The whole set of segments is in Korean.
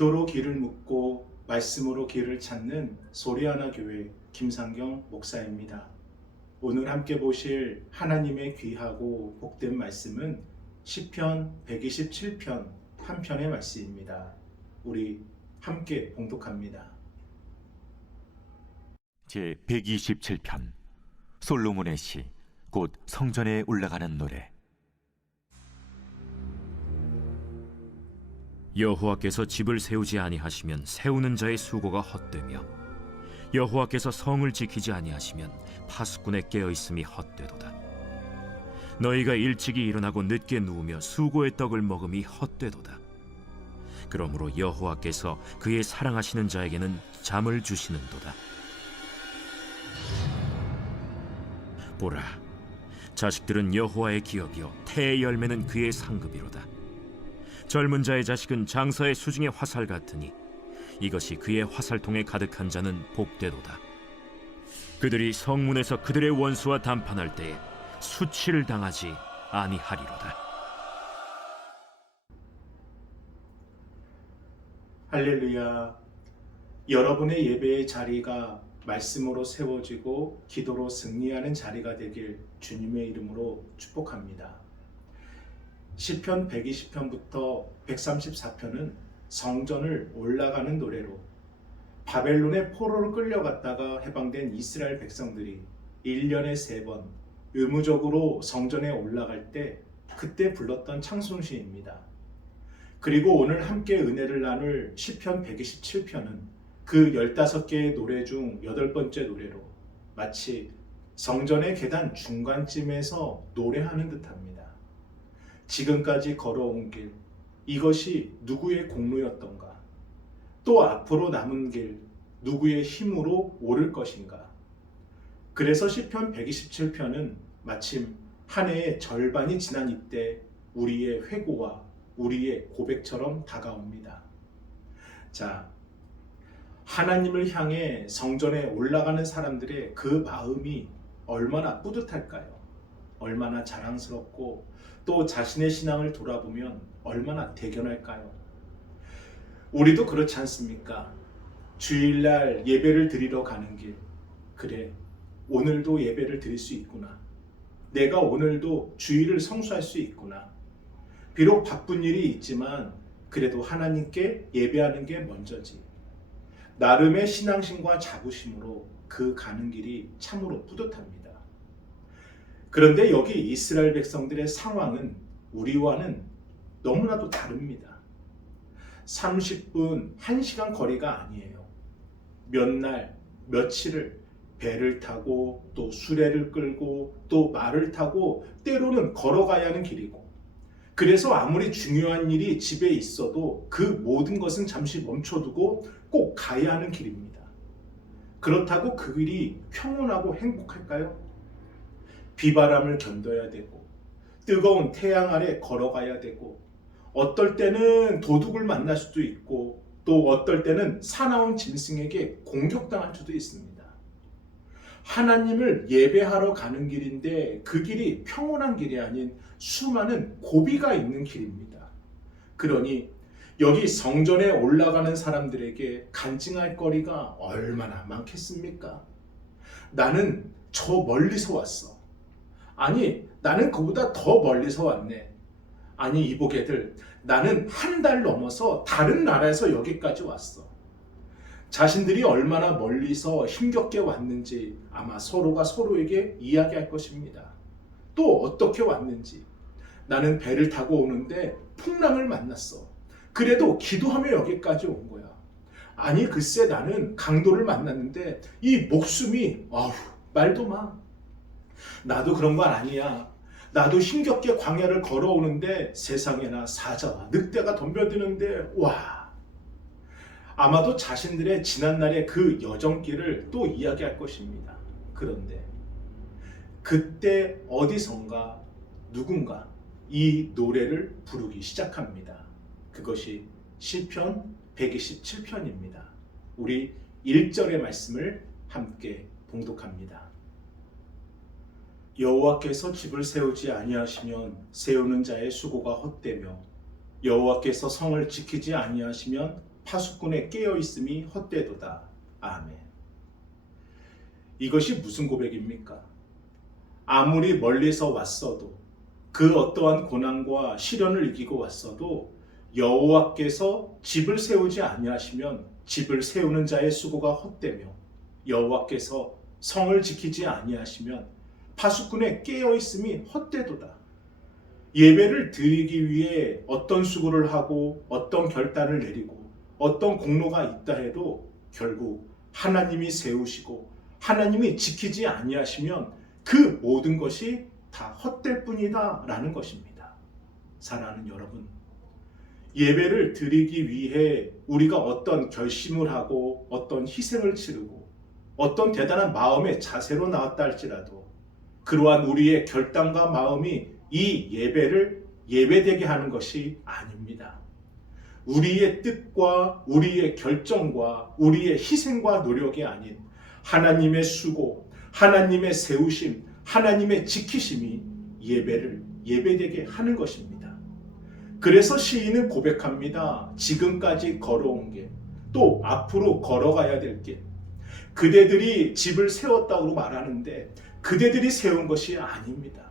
기도로 길을 묻고 말씀으로 길을 찾는 소리하나 교회 김상경 목사입니다. 오늘 함께 보실 하나님의 귀하고 복된 말씀은 시편 127편 한 편의 말씀입니다. 우리 함께 봉독합니다. 제 127편 솔로몬의 시, 곧 성전에 올라가는 노래. 여호와께서 집을 세우지 아니하시면 세우는 자의 수고가 헛되며 여호와께서 성을 지키지 아니하시면 파수꾼의 깨어있음이 헛되도다. 너희가 일찍이 일어나고 늦게 누우며 수고의 떡을 먹음이 헛되도다. 그러므로 여호와께서 그의 사랑하시는 자에게는 잠을 주시는도다. 보라, 자식들은 여호와의 기업이요 태의 열매는 그의 상급이로다. 젊은 자의 자식은 장사의 수중의 화살 같으니 이것이 그의 화살통에 가득한 자는 복되도다. 그들이 성문에서 그들의 원수와 담판할 때에 수치를 당하지 아니하리로다. 할렐루야. 여러분의 예배의 자리가 말씀으로 세워지고 기도로 승리하는 자리가 되길 주님의 이름으로 축복합니다. 시편 120편부터 134편은 성전을 올라가는 노래로 바벨론의 포로로 끌려갔다가 해방된 이스라엘 백성들이 1년에 3번 의무적으로 성전에 올라갈 때 그때 불렀던 찬송시입니다. 그리고 오늘 함께 은혜를 나눌 시편 127편은 그 15개의 노래 중 8번째 노래로 마치 성전의 계단 중간쯤에서 노래하는 듯합니다. 지금까지 걸어온 길, 이것이 누구의 공로였던가? 또 앞으로 남은 길, 누구의 힘으로 오를 것인가? 그래서 시편 127편은 마침 한 해의 절반이 지난 이때 우리의 회고와 우리의 고백처럼 다가옵니다. 자, 하나님을 향해 성전에 올라가는 사람들의 그 마음이 얼마나 뿌듯할까요? 얼마나 자랑스럽고 또 자신의 신앙을 돌아보면 얼마나 대견할까요? 우리도 그렇지 않습니까? 주일날 예배를 드리러 가는 길, 그래, 오늘도 예배를 드릴 수 있구나. 내가 오늘도 주일을 성수할 수 있구나. 비록 바쁜 일이 있지만 그래도 하나님께 예배하는 게 먼저지. 나름의 신앙심과 자부심으로 그 가는 길이 참으로 뿌듯합니다. 그런데 여기 이스라엘 백성들의 상황은 우리와는 너무나도 다릅니다. 30분, 1시간 거리가 아니에요. 몇 날, 며칠을 배를 타고 또 수레를 끌고 또 말을 타고 때로는 걸어가야 하는 길이고, 그래서 아무리 중요한 일이 집에 있어도 그 모든 것은 잠시 멈춰두고 꼭 가야 하는 길입니다. 그렇다고 그 길이 평온하고 행복할까요? 비바람을 견뎌야 되고 뜨거운 태양 아래 걸어가야 되고 어떨 때는 도둑을 만날 수도 있고 또 어떨 때는 사나운 짐승에게 공격당할 수도 있습니다. 하나님을 예배하러 가는 길인데 그 길이 평온한 길이 아닌 수많은 고비가 있는 길입니다. 그러니 여기 성전에 올라가는 사람들에게 간증할 거리가 얼마나 많겠습니까? 나는 저 멀리서 왔어. 아니, 나는 그보다 더 멀리서 왔네. 아니, 이보게들, 나는 한 달 넘어서 다른 나라에서 여기까지 왔어. 자신들이 얼마나 멀리서 힘겹게 왔는지 아마 서로가 서로에게 이야기할 것입니다. 또 어떻게 왔는지. 나는 배를 타고 오는데 풍랑을 만났어. 그래도 기도하며 여기까지 온 거야. 아니, 글쎄 나는 강도를 만났는데 이 목숨이 말도 마. 나도 그런 건 아니야. 나도 힘겹게 광야를 걸어오는데 세상에나 사자와 늑대가 덤벼드는데 와. 아마도 자신들의 지난날의 그 여정길을 또 이야기할 것입니다. 그런데 그때 어디선가 누군가 이 노래를 부르기 시작합니다. 그것이 시편 127편입니다. 우리 1절의 말씀을 함께 봉독합니다. 여호와께서 집을 세우지 아니하시면 세우는 자의 수고가 헛되며 여호와께서 성을 지키지 아니하시면 파수꾼의 깨어있음이 헛되도다. 아멘. 이것이 무슨 고백입니까? 아무리 멀리서 왔어도 그 어떠한 고난과 시련을 이기고 왔어도 여호와께서 집을 세우지 아니하시면 집을 세우는 자의 수고가 헛되며 여호와께서 성을 지키지 아니하시면 파수꾼의 깨어있음이 헛되도다. 예배를 드리기 위해 어떤 수고를 하고 어떤 결단을 내리고 어떤 공로가 있다 해도 결국 하나님이 세우시고 하나님이 지키지 아니하시면 그 모든 것이 다 헛될 뿐이다 라는 것입니다. 사랑하는 여러분, 예배를 드리기 위해 우리가 어떤 결심을 하고 어떤 희생을 치르고 어떤 대단한 마음의 자세로 나왔다 할지라도 그러한 우리의 결단과 마음이 이 예배를 예배되게 하는 것이 아닙니다. 우리의 뜻과 우리의 결정과 우리의 희생과 노력이 아닌 하나님의 수고, 하나님의 세우심, 하나님의 지키심이 예배를 예배되게 하는 것입니다. 그래서 시인은 고백합니다. 지금까지 걸어온 길, 또 앞으로 걸어가야 될 길. 그대들이 집을 세웠다고 말하는데 그대들이 세운 것이 아닙니다.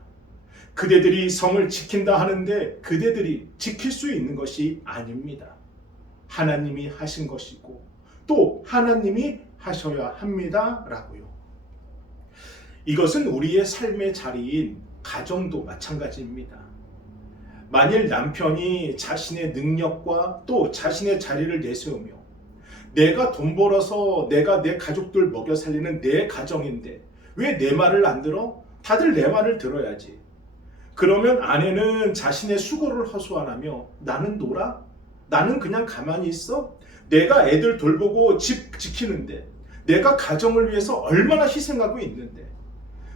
그대들이 성을 지킨다 하는데 그대들이 지킬 수 있는 것이 아닙니다. 하나님이 하신 것이고 또 하나님이 하셔야 합니다. 라고요. 이것은 우리의 삶의 자리인 가정도 마찬가지입니다. 만일 남편이 자신의 능력과 또 자신의 자리를 내세우며 내가 돈 벌어서 내가 내 가족들 먹여 살리는 내 가정인데 왜 내 말을 안 들어? 다들 내 말을 들어야지. 그러면 아내는 자신의 수고를 허수 안 하며 나는 놀아? 나는 그냥 가만히 있어? 내가 애들 돌보고 집 지키는데 내가 가정을 위해서 얼마나 희생하고 있는데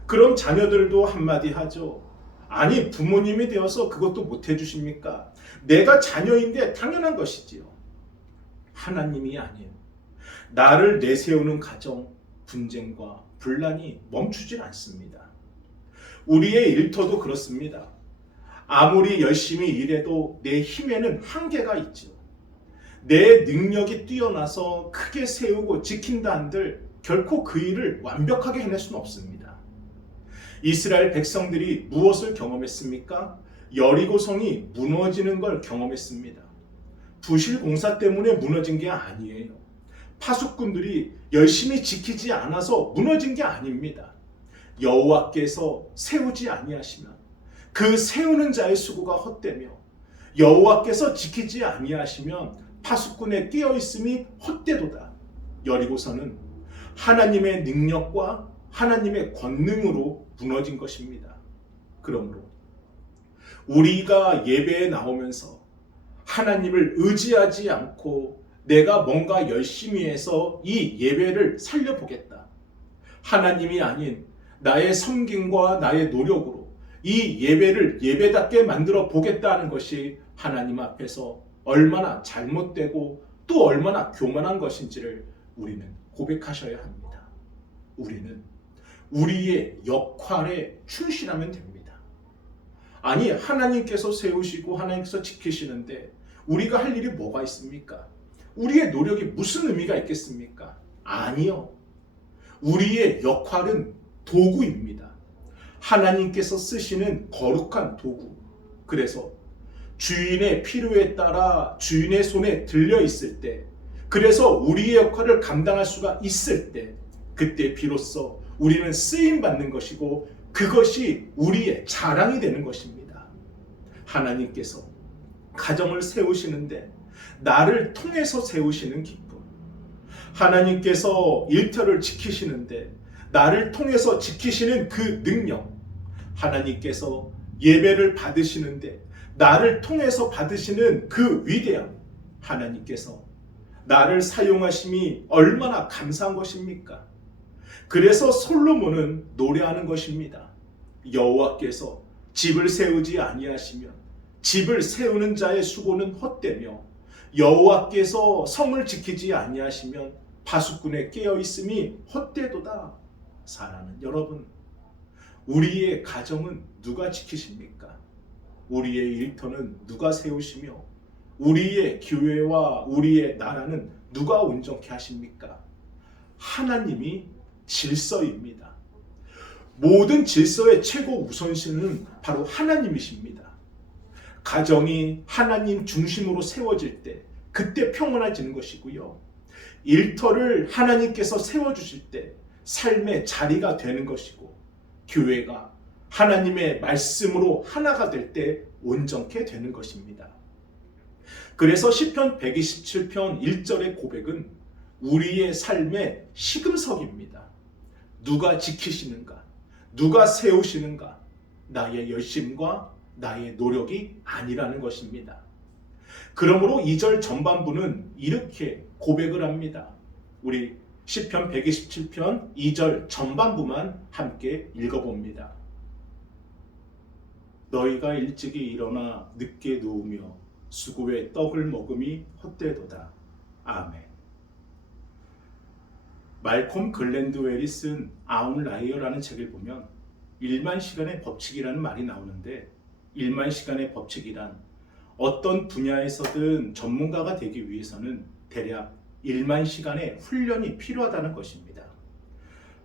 그럼 자녀들도 한마디 하죠. 아니 부모님이 되어서 그것도 못 해주십니까? 내가 자녀인데 당연한 것이지요. 하나님이 아닌 나를 내세우는 가정, 분쟁과 분란이 멈추질 않습니다. 우리의 일터도 그렇습니다. 아무리 열심히 일해도 내 힘에는 한계가 있죠. 내 능력이 뛰어나서 크게 세우고 지킨다 한들 결코 그 일을 완벽하게 해낼 수는 없습니다. 이스라엘 백성들이 무엇을 경험했습니까? 여리고성이 무너지는 걸 경험했습니다. 부실 공사 때문에 무너진 게 아니에요. 파수꾼들이 열심히 지키지 않아서 무너진 게 아닙니다. 여호와께서 세우지 아니하시면 그 세우는 자의 수고가 헛되며 여호와께서 지키지 아니하시면 파수꾼의 깨어있음이 헛되도다. 여리고서는 하나님의 능력과 하나님의 권능으로 무너진 것입니다. 그러므로 우리가 예배에 나오면서 하나님을 의지하지 않고 내가 뭔가 열심히 해서 이 예배를 살려보겠다. 하나님이 아닌 나의 섬김과 나의 노력으로 이 예배를 예배답게 만들어 보겠다는 것이 하나님 앞에서 얼마나 잘못되고 또 얼마나 교만한 것인지를 우리는 고백하셔야 합니다. 우리는 우리의 역할에 충실하면 됩니다. 아니 하나님께서 세우시고 하나님께서 지키시는데 우리가 할 일이 뭐가 있습니까? 우리의 노력이 무슨 의미가 있겠습니까? 아니요. 우리의 역할은 도구입니다. 하나님께서 쓰시는 거룩한 도구. 그래서 주인의 필요에 따라 주인의 손에 들려 있을 때, 그래서 우리의 역할을 감당할 수가 있을 때, 그때 비로소 우리는 쓰임 받는 것이고 그것이 우리의 자랑이 되는 것입니다. 하나님께서 가정을 세우시는데 나를 통해서 세우시는 기쁨, 하나님께서 일터를 지키시는데 나를 통해서 지키시는 그 능력, 하나님께서 예배를 받으시는데 나를 통해서 받으시는 그 위대함, 하나님께서 나를 사용하심이 얼마나 감사한 것입니까? 그래서 솔로몬은 노래하는 것입니다. 여호와께서 집을 세우지 아니하시면 집을 세우는 자의 수고는 헛되며 여호와께서 성을 지키지 아니하시면 파수꾼의 깨어있음이 헛되도다. 사랑하는 여러분, 우리의 가정은 누가 지키십니까? 우리의 일터는 누가 세우시며 우리의 교회와 우리의 나라는 누가 온전케 하십니까? 하나님이 질서입니다. 모든 질서의 최고 우선순위는 바로 하나님이십니다. 가정이 하나님 중심으로 세워질 때 그때 평온해지는 것이고요. 일터를 하나님께서 세워주실 때 삶의 자리가 되는 것이고, 교회가 하나님의 말씀으로 하나가 될 때 온전케 되는 것입니다. 그래서 시편 127편 1절의 고백은 우리의 삶의 시금석입니다. 누가 지키시는가? 누가 세우시는가? 나의 열심과 나의 노력이 아니라는 것입니다. 그러므로 2절 전반부는 이렇게 고백을 합니다. 우리 시편 127편 2절 전반부만 함께 읽어봅니다. 너희가 일찍이 일어나 늦게 누우며 수고의 떡을 먹음이 헛되도다. 아멘. 말콤 글랜드웰이 쓴 아웃라이어라는 책을 보면 1만 시간의 법칙이라는 말이 나오는데, 1만 시간의 법칙이란 어떤 분야에서든 전문가가 되기 위해서는 대략 1만 시간의 훈련이 필요하다는 것입니다.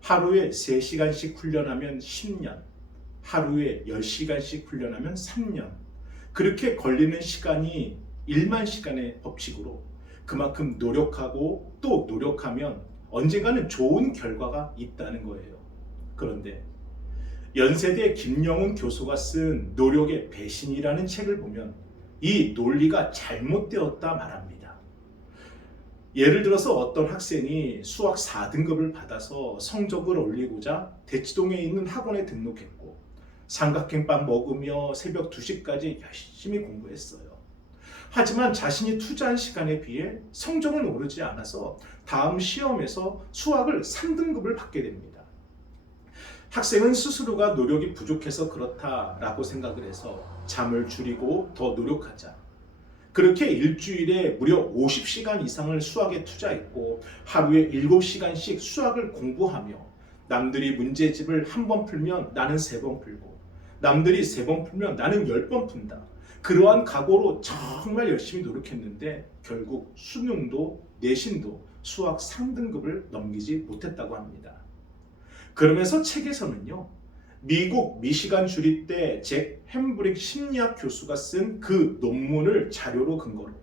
하루에 3시간씩 훈련하면 10년, 하루에 10시간씩 훈련하면 3년, 그렇게 걸리는 시간이 1만 시간의 법칙으로, 그만큼 노력하고 또 노력하면 언젠가는 좋은 결과가 있다는 거예요. 그런데 연세대 김영훈 교수가 쓴 노력의 배신이라는 책을 보면 이 논리가 잘못되었다 말합니다. 예를 들어서 어떤 학생이 수학 4등급을 받아서 성적을 올리고자 대치동에 있는 학원에 등록했고, 삼각김밥 먹으며 새벽 2시까지 열심히 공부했어요. 하지만 자신이 투자한 시간에 비해 성적은 오르지 않아서 다음 시험에서 수학을 3등급을 받게 됩니다. 학생은 스스로가 노력이 부족해서 그렇다라고 생각을 해서 잠을 줄이고 더 노력하자. 그렇게 일주일에 무려 50시간 이상을 수학에 투자했고, 하루에 7시간씩 수학을 공부하며, 남들이 문제집을 1번 풀면 나는 3번 풀고, 남들이 3번 풀면 나는 10번 푼다. 그러한 각오로 정말 열심히 노력했는데 결국 수능도 내신도 수학 3등급을 넘기지 못했다고 합니다. 그러면서 책에서는요, 미국 미시간 주립대 잭 햄브릭 심리학 교수가 쓴 그 논문을 자료로 근거로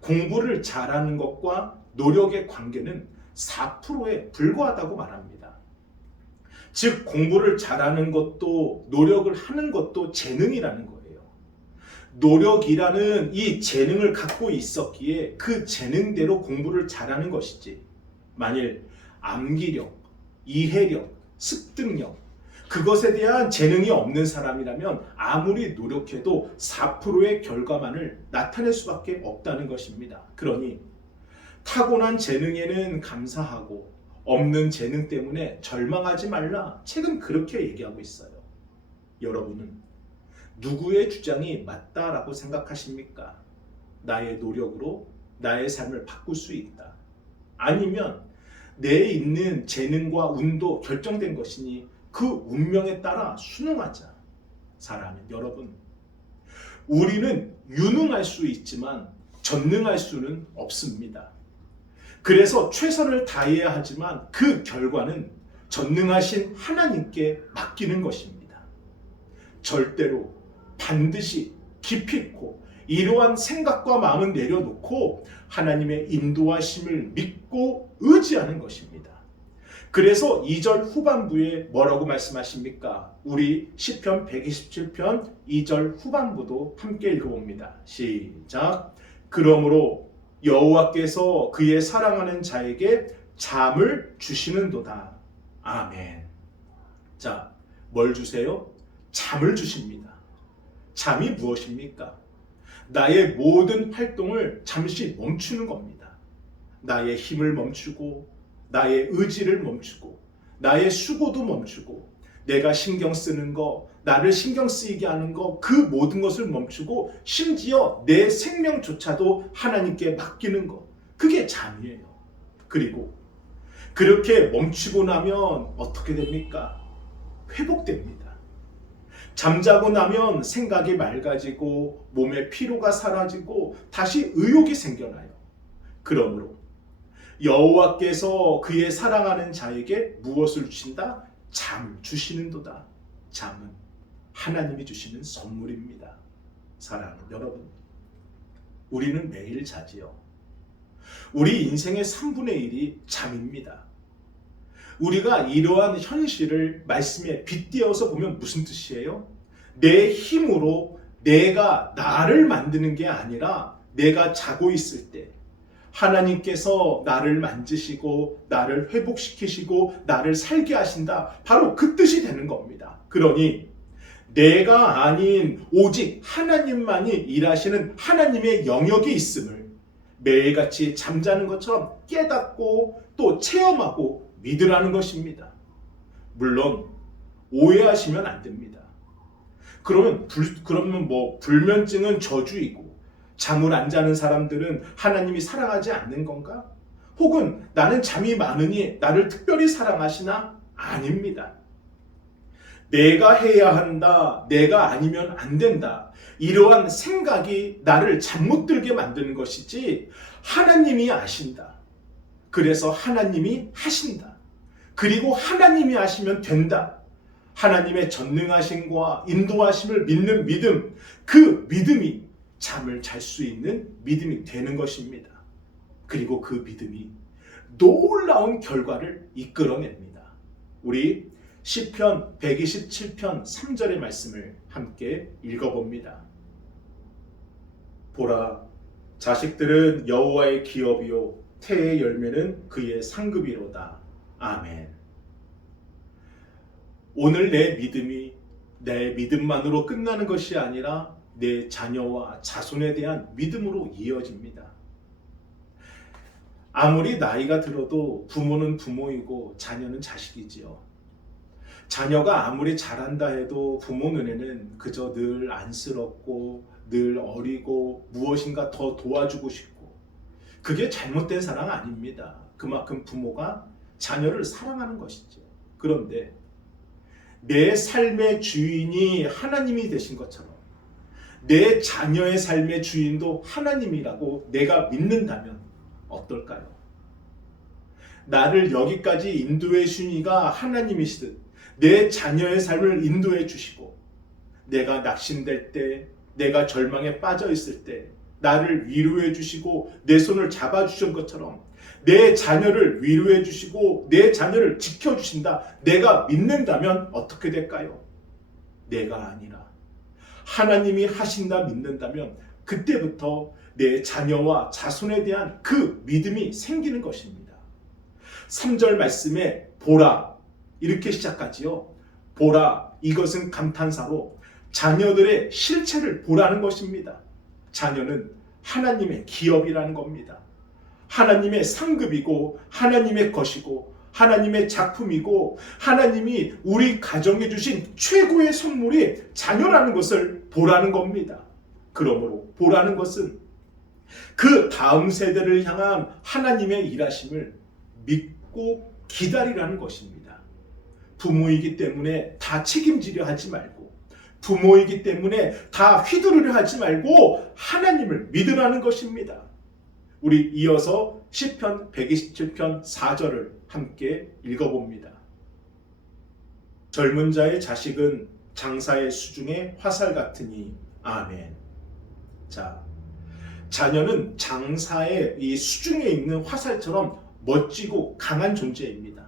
공부를 잘하는 것과 노력의 관계는 4%에 불과하다고 말합니다. 즉, 공부를 잘하는 것도 노력을 하는 것도 재능이라는 거예요. 노력이라는 이 재능을 갖고 있었기에 그 재능대로 공부를 잘하는 것이지, 만일 암기력, 이해력, 습득력, 그것에 대한 재능이 없는 사람이라면 아무리 노력해도 4%의 결과만을 나타낼 수밖에 없다는 것입니다. 그러니 타고난 재능에는 감사하고 없는 재능 때문에 절망하지 말라, 책은 그렇게 얘기하고 있어요. 여러분은 누구의 주장이 맞다라고 생각하십니까? 나의 노력으로 나의 삶을 바꿀 수 있다. 아니면 내에 있는 재능과 운도 결정된 것이니 그 운명에 따라 순응하자. 사랑하는 여러분, 우리는 유능할 수 있지만 전능할 수는 없습니다. 그래서 최선을 다해야 하지만 그 결과는 전능하신 하나님께 맡기는 것입니다. 절대로 반드시 기필코 이러한 생각과 마음은 내려놓고 하나님의 인도하심을 믿고 의지하는 것입니다. 그래서 2절 후반부에 뭐라고 말씀하십니까? 우리 시편 127편 2절 후반부도 함께 읽어봅니다. 시작. 그러므로 여호와께서 그의 사랑하는 자에게 잠을 주시는도다. 아멘. 자, 뭘 주세요? 잠을 주십니다. 잠이 무엇입니까? 나의 모든 활동을 잠시 멈추는 겁니다. 나의 힘을 멈추고, 나의 의지를 멈추고, 나의 수고도 멈추고, 내가 신경 쓰는 거, 나를 신경 쓰이게 하는 거, 그 모든 것을 멈추고, 심지어 내 생명조차도 하나님께 맡기는 것, 그게 잠이에요. 그리고 그렇게 멈추고 나면 어떻게 됩니까? 회복됩니다. 잠자고 나면 생각이 맑아지고 몸의 피로가 사라지고 다시 의욕이 생겨나요. 그러므로 여호와께서 그의 사랑하는 자에게 무엇을 주신다? 잠을 주시는도다. 잠은 하나님이 주시는 선물입니다. 사랑하는 여러분, 우리는 매일 자지요. 우리 인생의 3분의 1이 잠입니다. 우리가 이러한 현실을 말씀에 빗대어서 보면 무슨 뜻이에요? 내 힘으로 내가 나를 만드는 게 아니라 내가 자고 있을 때 하나님께서 나를 만지시고 나를 회복시키시고 나를 살게 하신다. 바로 그 뜻이 되는 겁니다. 그러니 내가 아닌 오직 하나님만이 일하시는 하나님의 영역이 있음을 매일같이 잠자는 것처럼 깨닫고 또 체험하고 믿으라는 것입니다. 물론 오해하시면 안 됩니다. 그러면 불면증은 저주이고 잠을 안 자는 사람들은 하나님이 사랑하지 않는 건가? 혹은 나는 잠이 많으니 나를 특별히 사랑하시나? 아닙니다. 내가 해야 한다, 내가 아니면 안 된다, 이러한 생각이 나를 잠 못 들게 만드는 것이지 하나님이 아신다. 그래서 하나님이 하신다. 그리고 하나님이 하시면 된다. 하나님의 전능하심과 인도하심을 믿는 믿음, 그 믿음이 잠을 잘 수 있는 믿음이 되는 것입니다. 그리고 그 믿음이 놀라운 결과를 이끌어냅니다. 우리 시편 127편 3절의 말씀을 함께 읽어봅니다. 보라, 자식들은 여호와의 기업이요 태의 열매는 그의 상급이로다. 아멘. 오늘 내 믿음이 내 믿음만으로 끝나는 것이 아니라 내 자녀와 자손에 대한 믿음으로 이어집니다. 아무리 나이가 들어도 부모는 부모이고 자녀는 자식이지요. 자녀가 아무리 잘한다 해도 부모 눈에는 그저 늘 안쓰럽고 늘 어리고 무엇인가 더 도와주고 싶고, 그게 잘못된 사랑 아닙니다. 그만큼 부모가 자녀를 사랑하는 것이죠. 그런데 내 삶의 주인이 하나님이 되신 것처럼 내 자녀의 삶의 주인도 하나님이라고 내가 믿는다면 어떨까요? 나를 여기까지 인도해 주신 이가 하나님이시듯 내 자녀의 삶을 인도해 주시고, 내가 낙심될 때, 내가 절망에 빠져 있을 때 나를 위로해 주시고 내 손을 잡아 주신 것처럼 내 자녀를 위로해 주시고 내 자녀를 지켜 주신다. 내가 믿는다면 어떻게 될까요? 내가 아니라 하나님이 하신다 믿는다면 그때부터 내 자녀와 자손에 대한 그 믿음이 생기는 것입니다. 3절 말씀에 보라 이렇게 시작하지요. 보라, 이것은 감탄사로 자녀들의 실체를 보라는 것입니다. 자녀는 하나님의 기업이라는 겁니다. 하나님의 상급이고 하나님의 것이고 하나님의 작품이고 하나님이 우리 가정에 주신 최고의 선물이 자녀라는 것을 보라는 겁니다. 그러므로 보라는 것은 그 다음 세대를 향한 하나님의 일하심을 믿고 기다리라는 것입니다. 부모이기 때문에 다 책임지려 하지 말고, 부모이기 때문에 다 휘두르려 하지 말고 하나님을 믿으라는 것입니다. 우리 이어서 시편 127편 4절을 함께 읽어봅니다. 젊은 자의 자식은 장사의 수중에 화살 같으니. 아멘. 자, 자녀는 장사의 이 수중에 있는 화살처럼 멋지고 강한 존재입니다.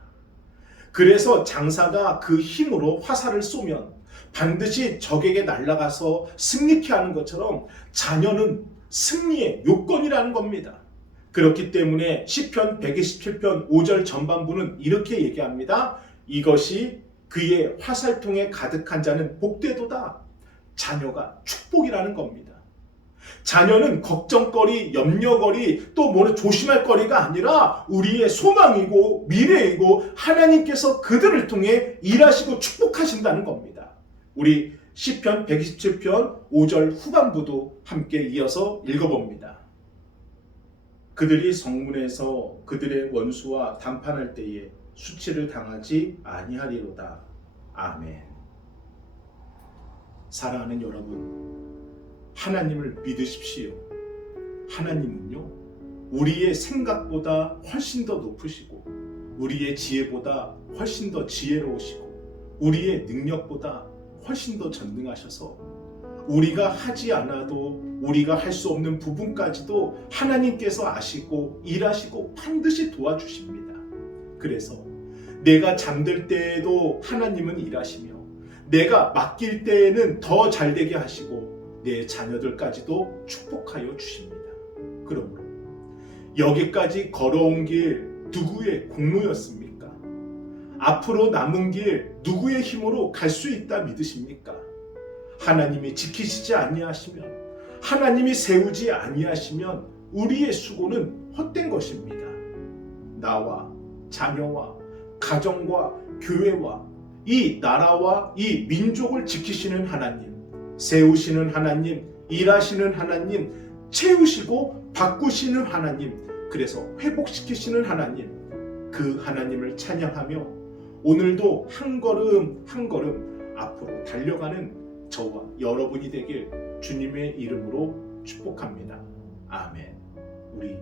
그래서 장사가 그 힘으로 화살을 쏘면 반드시 적에게 날아가서 승리케 하는 것처럼 자녀는 승리의 요건이라는 겁니다. 그렇기 때문에 시편 127편 5절 전반부는 이렇게 얘기합니다. 이것이 그의 화살통에 가득한 자는 복되도다. 자녀가 축복이라는 겁니다. 자녀는 걱정거리, 염려거리, 또 뭐 조심할 거리가 아니라 우리의 소망이고 미래이고 하나님께서 그들을 통해 일하시고 축복하신다는 겁니다. 우리 시편 127편 5절 후반부도 함께 이어서 읽어봅니다. 그들이 성문에서 그들의 원수와 담판할 때에 수치를 당하지 아니하리로다. 아멘. 사랑하는 여러분, 하나님을 믿으십시오. 하나님은요, 우리의 생각보다 훨씬 더 높으시고, 우리의 지혜보다 훨씬 더 지혜로우시고, 우리의 능력보다 훨씬 더 전능하셔서 우리가 하지 않아도 우리가 할 수 없는 부분까지도 하나님께서 아시고 일하시고 반드시 도와주십니다. 그래서 내가 잠들 때에도 하나님은 일하시며, 내가 맡길 때에는 더 잘되게 하시고 내 자녀들까지도 축복하여 주십니다. 그러므로 여기까지 걸어온 길 누구의 공로였습니까? 앞으로 남은 길 누구의 힘으로 갈 수 있다 믿으십니까? 하나님이 지키시지 아니하시면, 하나님이 세우지 아니하시면 우리의 수고는 헛된 것입니다. 나와 자녀와 가정과 교회와 이 나라와 이 민족을 지키시는 하나님, 세우시는 하나님, 일하시는 하나님, 채우시고 바꾸시는 하나님, 그래서 회복시키시는 하나님, 그 하나님을 찬양하며 오늘도 한 걸음 한 걸음 앞으로 달려가는 저와 여러분이 되길 주님의 이름으로 축복합니다. 아멘. 우리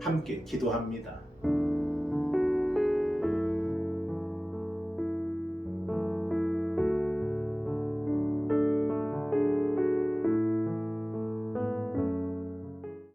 함께 기도합니다.